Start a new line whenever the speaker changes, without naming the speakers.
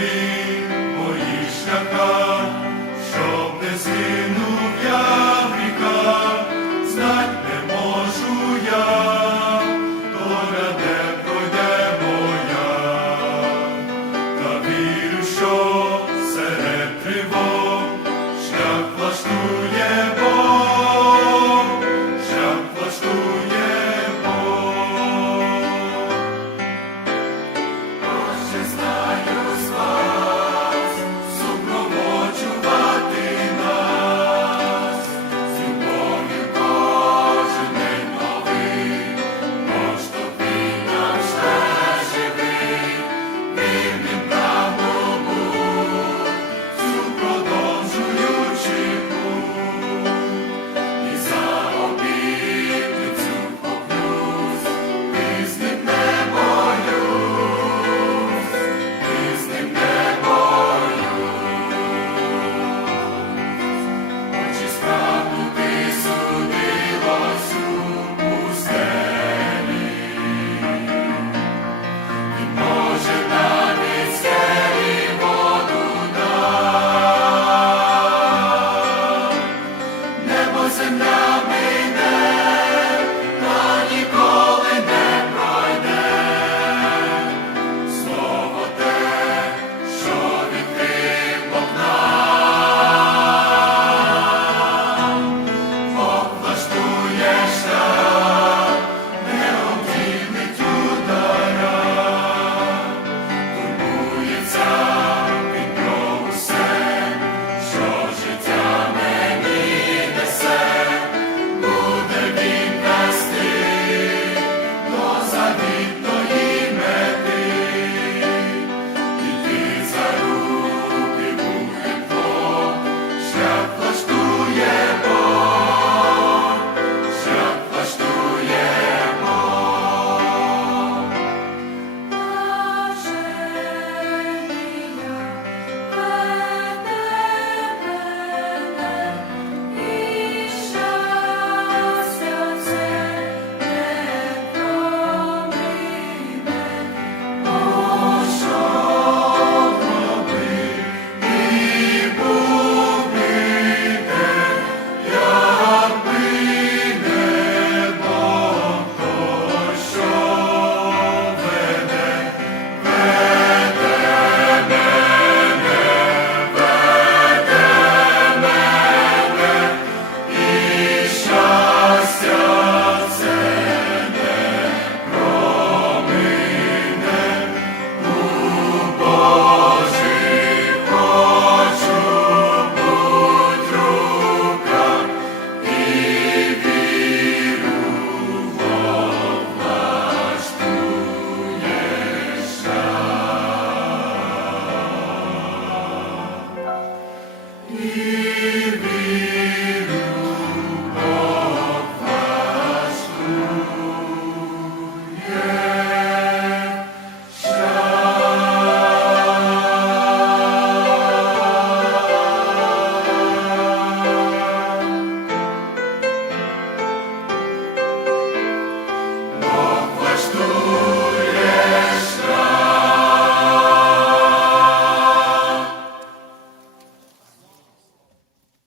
він мої шляха, щоб не згинув І